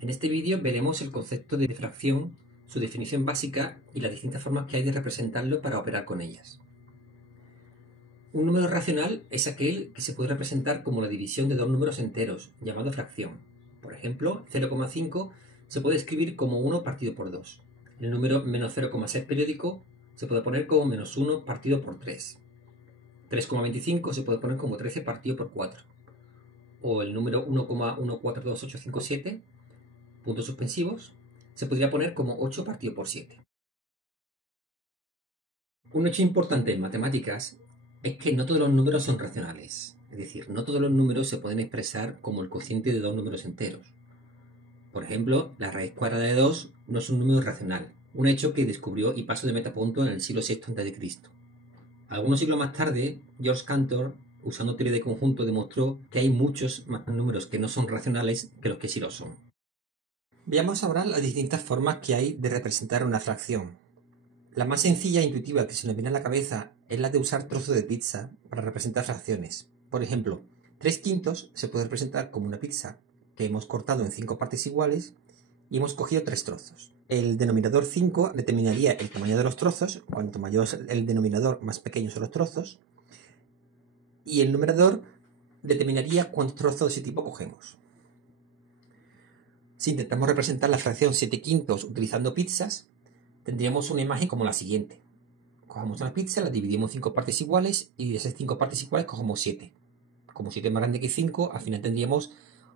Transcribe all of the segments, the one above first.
En este vídeo veremos el concepto de fracción, su definición básica y las distintas formas que hay de representarlo para operar con ellas. Un número racional es aquel que se puede representar como la división de dos números enteros, llamado fracción. Por ejemplo, 0,5 se puede escribir como 1 partido por 2. El número menos 0,6 periódico se puede poner como menos 1 partido por 3. 3,25 se puede poner como 13 partido por 4. O el número 1,142857, puntos suspensivos, se podría poner como 8 partido por 7. Un hecho importante en matemáticas es que no todos los números son racionales. Es decir, no todos los números se pueden expresar como el cociente de dos números enteros. Por ejemplo, la raíz cuadrada de 2 no es un número racional, un hecho que descubrió Hipaso de Metaponto en el siglo VI a.C. Algunos siglos más tarde, George Cantor, usando teoría de conjunto, demostró que hay muchos más números que no son racionales que los que sí lo son. Veamos ahora las distintas formas que hay de representar una fracción. La más sencilla e intuitiva que se nos viene a la cabeza es la de usar trozos de pizza para representar fracciones. Por ejemplo, 3/5 se puede representar como una pizza que hemos cortado en 5 partes iguales y hemos cogido 3 trozos. El denominador 5 determinaría el tamaño de los trozos, cuanto mayor es el denominador, más pequeños son los trozos, y el numerador determinaría cuántos trozos de ese tipo cogemos. Si intentamos representar la fracción 7/5 utilizando pizzas, tendríamos una imagen como la siguiente. Cogemos una pizza, la dividimos en 5 partes iguales y de esas 5 partes iguales cogemos 7. Como 7 es más grande que 5, al final tendríamos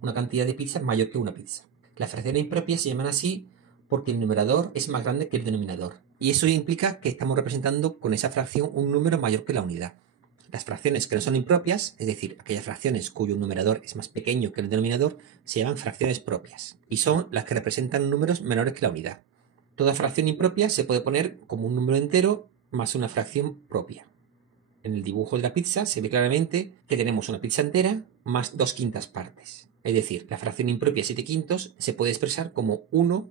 una cantidad de pizzas mayor que una pizza. Las fracciones impropias se llaman así porque el numerador es más grande que el denominador. Y eso implica que estamos representando con esa fracción un número mayor que la unidad. Las fracciones que no son impropias, es decir, aquellas fracciones cuyo numerador es más pequeño que el denominador, se llaman fracciones propias. Y son las que representan números menores que la unidad. Toda fracción impropia se puede poner como un número entero más una fracción propia. En el dibujo de la pizza se ve claramente que tenemos una pizza entera más 2/5 partes. Es decir, la fracción impropia 7/5 se puede expresar como 1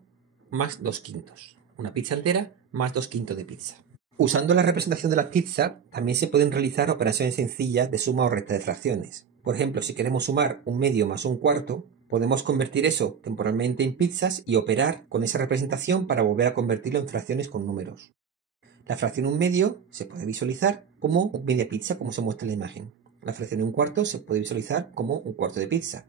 más 2/5. Una pizza entera más 2/5 de pizza. Usando la representación de las pizzas, también se pueden realizar operaciones sencillas de suma o resta de fracciones. Por ejemplo, si queremos sumar un medio más un cuarto, podemos convertir eso temporalmente en pizzas y operar con esa representación para volver a convertirlo en fracciones con números. La fracción 1/2 se puede visualizar como media pizza, como se muestra en la imagen. La fracción 1/4 se puede visualizar como un cuarto de pizza.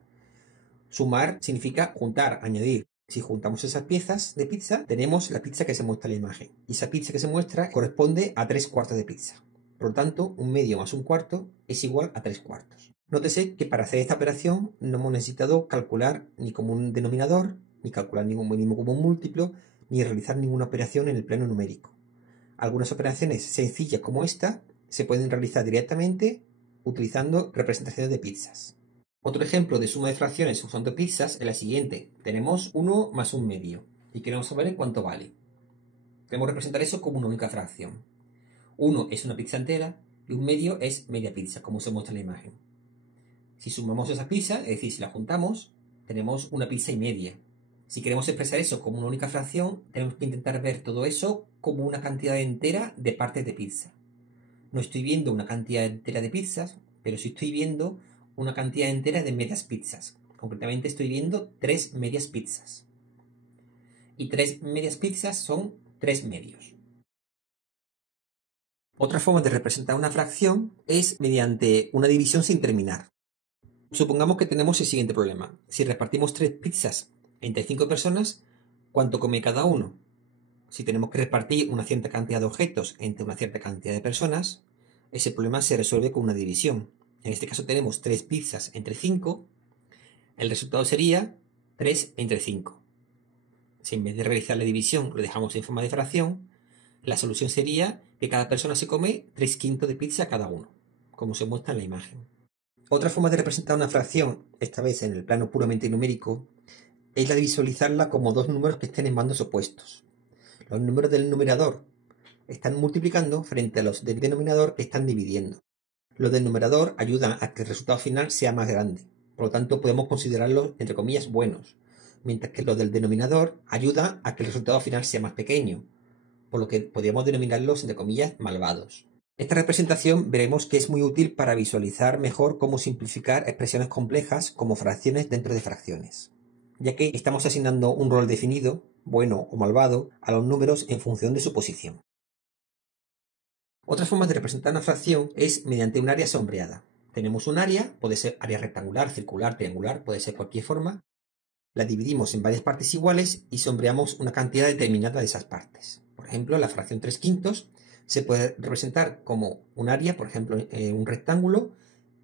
Sumar significa juntar, añadir. Si juntamos esas piezas de pizza, tenemos la pizza que se muestra en la imagen. Y esa pizza que se muestra corresponde a 3/4 de pizza. Por lo tanto, un medio más un cuarto es igual a 3/4. Nótese que para hacer esta operación no hemos necesitado calcular ni común denominador, ni calcular ningún mínimo común múltiplo, ni realizar ninguna operación en el plano numérico. Algunas operaciones sencillas como esta se pueden realizar directamente utilizando representaciones de pizzas. Otro ejemplo de suma de fracciones usando pizzas es la siguiente. Tenemos 1 más un medio y queremos saber cuánto vale. Queremos representar eso como una única fracción. 1 es una pizza entera y un medio es media pizza, como se muestra en la imagen. Si sumamos esas pizzas, es decir, si las juntamos, tenemos una pizza y media. Si queremos expresar eso como una única fracción, tenemos que intentar ver todo eso como una cantidad entera de partes de pizza. No estoy viendo una cantidad entera de pizzas, pero sí estoy viendo una cantidad entera de medias pizzas. Concretamente estoy viendo 3 medias pizzas. Y 3 medias pizzas son 3 medios. Otra forma de representar una fracción es mediante una división sin terminar. Supongamos que tenemos el siguiente problema. Si repartimos 3 pizzas entre 5 personas, ¿cuánto come cada uno? Si tenemos que repartir una cierta cantidad de objetos entre una cierta cantidad de personas, ese problema se resuelve con una división. En este caso tenemos 3 pizzas entre 5, el resultado sería 3 entre 5. Si en vez de realizar la división lo dejamos en forma de fracción, la solución sería que cada persona se come 3/5 de pizza cada uno, como se muestra en la imagen. Otra forma de representar una fracción, esta vez en el plano puramente numérico, es la de visualizarla como dos números que estén en bandos opuestos. Los números del numerador están multiplicando frente a los del denominador que están dividiendo. Los del numerador ayudan a que el resultado final sea más grande, por lo tanto podemos considerarlos, entre comillas, buenos, mientras que los del denominador ayudan a que el resultado final sea más pequeño, por lo que podríamos denominarlos, entre comillas, malvados. Esta representación veremos que es muy útil para visualizar mejor cómo simplificar expresiones complejas como fracciones dentro de fracciones. ya que estamos asignando un rol definido, bueno o malvado, a los números en función de su posición. Otra forma de representar una fracción es mediante un área sombreada. Tenemos un área, puede ser área rectangular, circular, triangular, puede ser cualquier forma. La dividimos en varias partes iguales y sombreamos una cantidad determinada de esas partes. Por ejemplo, la fracción 3/5 se puede representar como un área, por ejemplo, un rectángulo,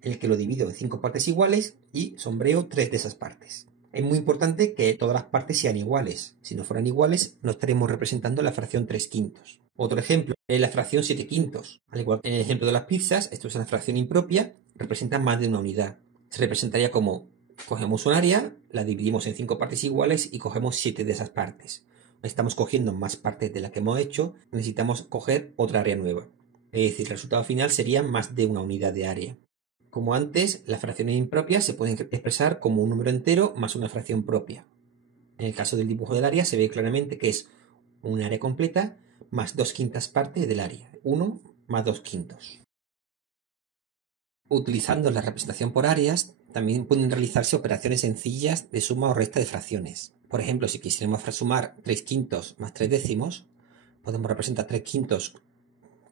en el que lo divido en 5 partes iguales y sombreo 3 de esas partes. Es muy importante que todas las partes sean iguales. Si no fueran iguales, no estaremos representando la fracción 3/5. Otro ejemplo es la fracción 7/5. Al igual que en el ejemplo de las pizzas, esto es una fracción impropia, representa más de una unidad. Se representaría como: cogemos un área, la dividimos en 5 partes iguales y cogemos 7 de esas partes. Estamos cogiendo más partes de la que hemos hecho, necesitamos coger otra área nueva. Es decir, el resultado final sería más de una unidad de área. Como antes, las fracciones impropias se pueden expresar como un número entero más una fracción propia. En el caso del dibujo del área se ve claramente que es un área completa más 2/5 partes del área. 1 más 2/5. Utilizando la representación por áreas, también pueden realizarse operaciones sencillas de suma o resta de fracciones. Por ejemplo, si quisiéramos sumar 3/5 más 3/10, podemos representar 3/5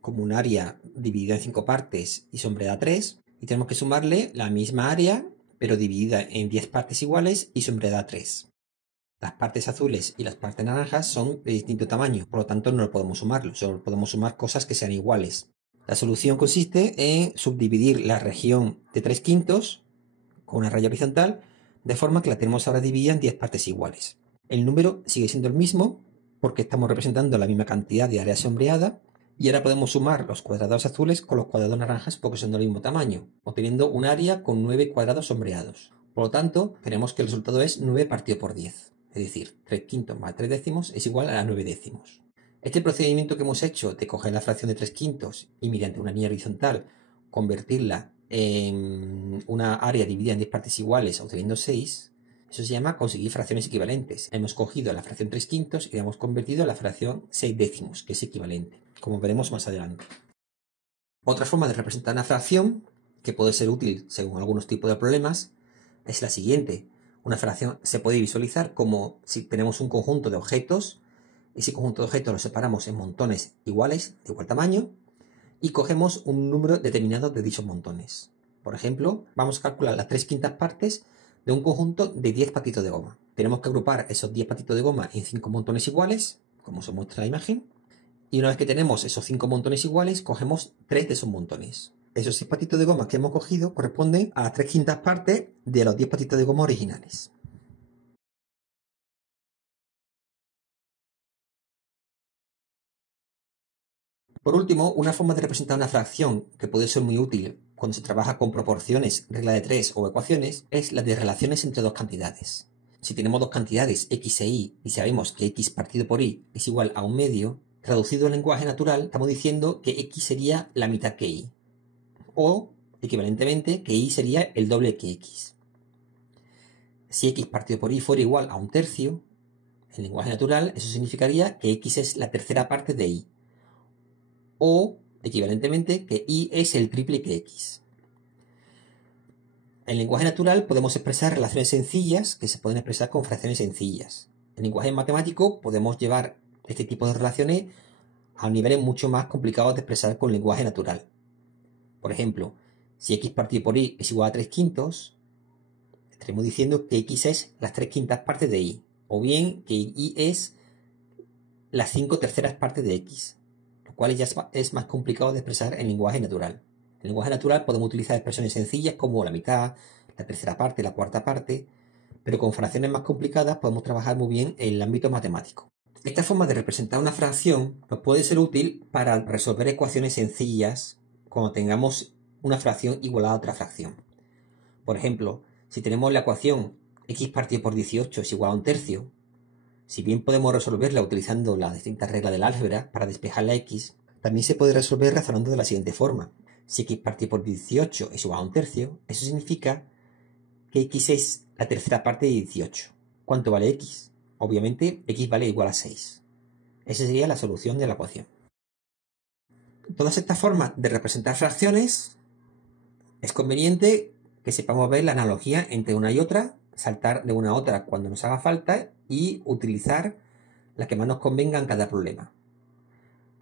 como un área dividida en 5 partes y sombreada 3, y tenemos que sumarle la misma área, pero dividida en 10 partes iguales y sombreada 3. Las partes azules y las partes naranjas son de distinto tamaño, por lo tanto no lo podemos sumarlo, solo podemos sumar cosas que sean iguales. La solución consiste en subdividir la región de 3/5 con una raya horizontal, de forma que la tenemos ahora dividida en 10 partes iguales. El número sigue siendo el mismo, porque estamos representando la misma cantidad de área sombreada, y ahora podemos sumar los cuadrados azules con los cuadrados naranjas porque son del mismo tamaño, obteniendo un área con 9 cuadrados sombreados. Por lo tanto, tenemos que el resultado es 9 partido por 10. Es decir, 3/5 más 3/10 es igual a 9/10. Este procedimiento que hemos hecho de coger la fracción de 3/5 y mediante una línea horizontal convertirla en una área dividida en 10 partes iguales obteniendo 6, eso se llama conseguir fracciones equivalentes. Hemos cogido la fracción 3/5 y la hemos convertido a la fracción 6/10, que es equivalente, como veremos más adelante. Otra forma de representar una fracción, que puede ser útil según algunos tipos de problemas, es la siguiente. Una fracción se puede visualizar como si tenemos un conjunto de objetos. Ese conjunto de objetos lo separamos en montones iguales, de igual tamaño, y cogemos un número determinado de dichos montones. Por ejemplo, vamos a calcular las 3/5 partes de un conjunto de 10 patitos de goma. Tenemos que agrupar esos 10 patitos de goma en 5 montones iguales, como se muestra en la imagen, y una vez que tenemos esos 5 montones iguales, cogemos 3 de esos montones. Esos 6 patitos de goma que hemos cogido corresponden a las 3/5 partes de los 10 patitos de goma originales. Por último, una forma de representar una fracción que puede ser muy útil cuando se trabaja con proporciones, regla de 3 o ecuaciones es la de relaciones entre dos cantidades. Si tenemos dos cantidades x e y sabemos que x partido por y es igual a un medio, traducido en lenguaje natural estamos diciendo que x sería la mitad que y, o equivalentemente que y sería el doble que x. Si x partido por y fuera igual a un tercio, en lenguaje natural eso significaría que x es la tercera parte de y, o equivalentemente que y es el triple que x. En lenguaje natural podemos expresar relaciones sencillas que se pueden expresar con fracciones sencillas. En lenguaje matemático podemos llevar este tipo de relaciones a niveles mucho más complicados de expresar con lenguaje natural. Por ejemplo, si x partido por y es igual a 3/5, estaremos diciendo que x es las 3/5 partes de y, o bien que y es las 5/3 partes de x, lo cual ya es más complicado de expresar en lenguaje natural. En lenguaje natural podemos utilizar expresiones sencillas como la mitad, la tercera parte, la cuarta parte, pero con fracciones más complicadas podemos trabajar muy bien en el ámbito matemático. Esta forma de representar una fracción nos puede ser útil para resolver ecuaciones sencillas cuando tengamos una fracción igualada a otra fracción. Por ejemplo, si tenemos la ecuación x partido por 18 es igual a un tercio, si bien podemos resolverla utilizando las distintas reglas del álgebra para despejar la x, también se puede resolver razonando de la siguiente forma. Si x partido por 18 es igual a un tercio, eso significa que x es la tercera parte de 18. ¿Cuánto vale x? Obviamente x vale igual a 6. Esa sería la solución de la ecuación. Todas estas formas de representar fracciones es conveniente que sepamos ver la analogía entre una y otra, saltar de una a otra cuando nos haga falta y utilizar la que más nos convenga en cada problema.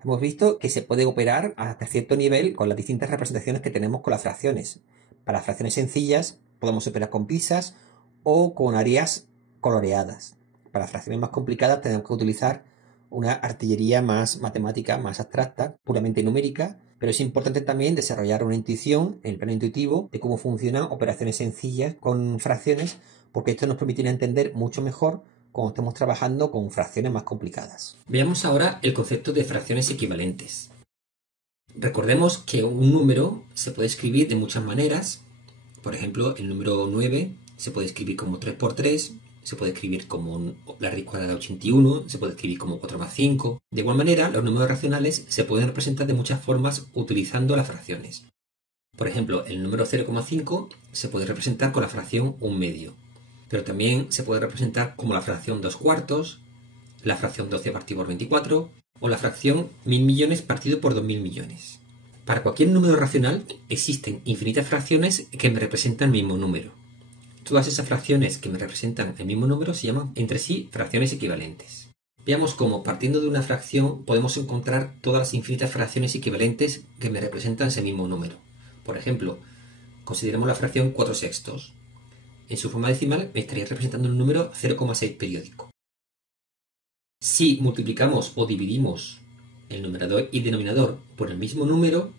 Hemos visto que se puede operar hasta cierto nivel con las distintas representaciones que tenemos con las fracciones. Para fracciones sencillas podemos operar con pizzas o con áreas coloreadas. Para fracciones más complicadas tenemos que utilizar una artillería más matemática, más abstracta, puramente numérica, pero es importante también desarrollar una intuición en el plano intuitivo de cómo funcionan operaciones sencillas con fracciones, porque esto nos permitirá entender mucho mejor cuando estemos trabajando con fracciones más complicadas. Veamos ahora el concepto de fracciones equivalentes. Recordemos que un número se puede escribir de muchas maneras. Por ejemplo, el número 9 se puede escribir como 3 por 3, se puede escribir como la raíz cuadrada de 81, se puede escribir como 4 más 5. De igual manera, los números racionales se pueden representar de muchas formas utilizando las fracciones. Por ejemplo, el número 0,5 se puede representar con la fracción 1 medio, pero también se puede representar como la fracción 2 cuartos, la fracción 12 partido por 24 o la fracción 1000 millones partido por 2000 millones. Para cualquier número racional existen infinitas fracciones que me representan el mismo número. Todas esas fracciones que me representan el mismo número se llaman entre sí fracciones equivalentes. Veamos cómo, partiendo de una fracción, podemos encontrar todas las infinitas fracciones equivalentes que me representan ese mismo número. Por ejemplo, consideremos la fracción 4 sextos. En su forma decimal me estaría representando un número 0,6 periódico. Si multiplicamos o dividimos el numerador y denominador por el mismo número,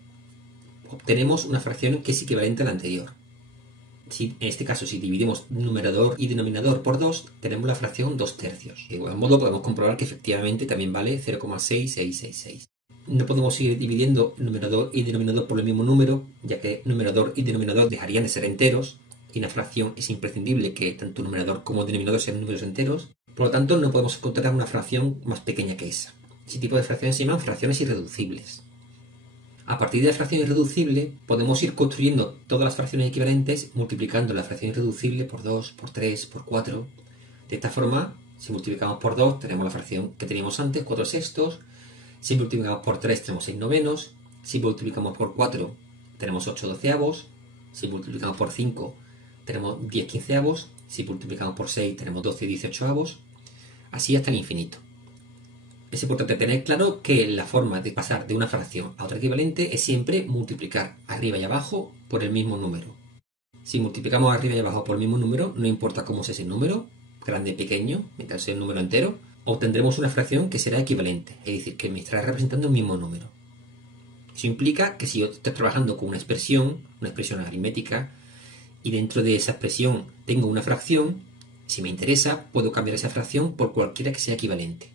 obtenemos una fracción que es equivalente a la anterior. En este caso, si dividimos numerador y denominador por 2, tenemos la fracción 2 tercios. De igual modo, podemos comprobar que efectivamente también vale 0,6666. No podemos seguir dividiendo numerador y denominador por el mismo número, ya que numerador y denominador dejarían de ser enteros, y una fracción es imprescindible que tanto numerador como denominador sean números enteros. Por lo tanto, no podemos encontrar una fracción más pequeña que esa. Ese tipo de fracciones se llaman fracciones irreducibles. A partir de la fracción irreducible, podemos ir construyendo todas las fracciones equivalentes multiplicando la fracción irreducible por 2, por 3, por 4. De esta forma, si multiplicamos por 2, tenemos la fracción que teníamos antes, 4 sextos. Si multiplicamos por 3, tenemos 6 novenos. Si multiplicamos por 4, tenemos 8 doceavos. Si multiplicamos por 5, tenemos 10 quinceavos. Si multiplicamos por 6, tenemos 12 18avos. Así hasta el infinito. Es importante tener claro que la forma de pasar de una fracción a otra equivalente es siempre multiplicar arriba y abajo por el mismo número. Si multiplicamos arriba y abajo por el mismo número, no importa cómo sea ese número, grande o pequeño, mientras sea un número entero, obtendremos una fracción que será equivalente, es decir, que me estará representando el mismo número. Eso implica que si yo estoy trabajando con una expresión aritmética, y dentro de esa expresión tengo una fracción, si me interesa, puedo cambiar esa fracción por cualquiera que sea equivalente.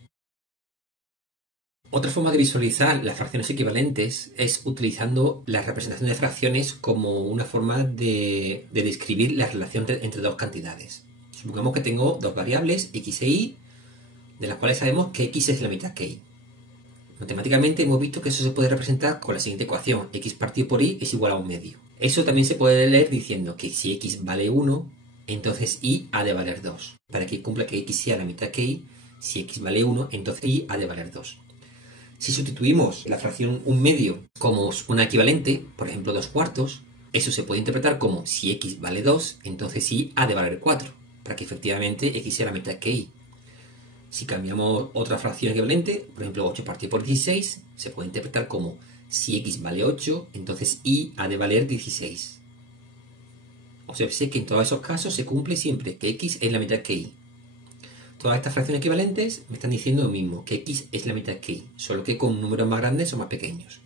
Otra forma de visualizar las fracciones equivalentes es utilizando la representación de fracciones como una forma de describir la relación entre dos cantidades. Supongamos que tengo dos variables, x e y, de las cuales sabemos que x es la mitad que y. Matemáticamente hemos visto que eso se puede representar con la siguiente ecuación: x partido por y es igual a 1 medio. Eso también se puede leer diciendo que si x vale 1, entonces y ha de valer 2. Para que cumpla que x sea la mitad que y, si x vale 1, entonces y ha de valer 2. Si sustituimos la fracción 1 medio como una equivalente, por ejemplo 2 cuartos, eso se puede interpretar como si x vale 2, entonces y ha de valer 4, para que efectivamente x sea la mitad que y. Si cambiamos otra fracción equivalente, por ejemplo 8 partido por 16, se puede interpretar como si x vale 8, entonces y ha de valer 16. Observe que en todos esos casos se cumple siempre que x es la mitad que y. Todas estas fracciones equivalentes me están diciendo lo mismo, que x es la mitad que y, solo que con números más grandes o más pequeños.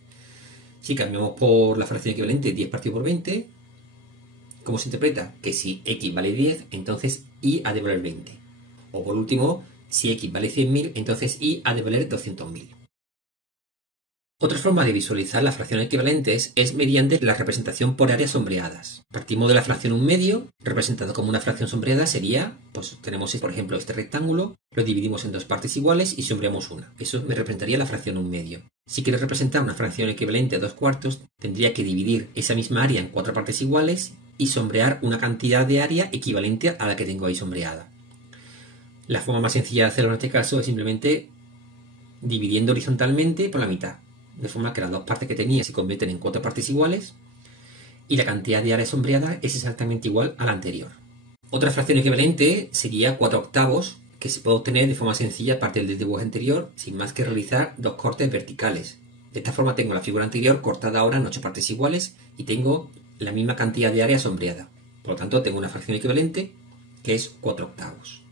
Si cambiamos por la fracción equivalente 10 partido por 20, ¿cómo se interpreta? Que si x vale 10, entonces y ha de valer 20. O por último, si x vale 100.000, entonces y ha de valer 200.000. Otra forma de visualizar las fracciones equivalentes es mediante la representación por áreas sombreadas. Partimos de la fracción 1 medio, representado como una fracción sombreada sería, pues tenemos por ejemplo este rectángulo, lo dividimos en dos partes iguales y sombreamos una. Eso me representaría la fracción 1 medio. Si quiero representar una fracción equivalente a 2 cuartos, tendría que dividir esa misma área en 4 partes iguales y sombrear una cantidad de área equivalente a la que tengo ahí sombreada. La forma más sencilla de hacerlo en este caso es simplemente dividiendo horizontalmente por la mitad, de forma que las dos partes que tenía se convierten en 4 partes iguales y la cantidad de área sombreada es exactamente igual a la anterior. Otra fracción equivalente sería 4 octavos, que se puede obtener de forma sencilla a partir del dibujo anterior, sin más que realizar dos cortes verticales. De esta forma tengo la figura anterior cortada ahora en 8 partes iguales y tengo la misma cantidad de área sombreada. Por lo tanto, tengo una fracción equivalente que es 4 octavos.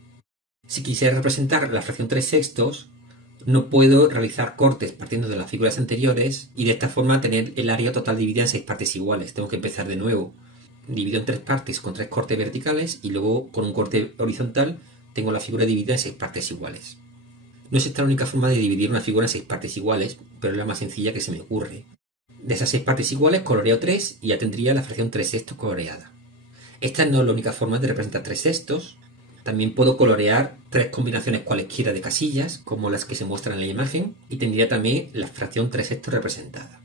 Si quisiera representar la fracción 3 sextos, no puedo realizar cortes partiendo de las figuras anteriores y de esta forma tener el área total dividida en 6 partes iguales. Tengo que empezar de nuevo. Divido en 3 partes con 3 cortes verticales y luego con un corte horizontal tengo la figura dividida en 6 partes iguales. No es esta la única forma de dividir una figura en 6 partes iguales, pero es la más sencilla que se me ocurre. De esas 6 partes iguales coloreo 3 y ya tendría la fracción 3 sextos coloreada. Esta no es la única forma de representar 3 sextos. También puedo colorear 3 combinaciones cualesquiera de casillas, como las que se muestran en la imagen, y tendría también la fracción 3 sextos representada.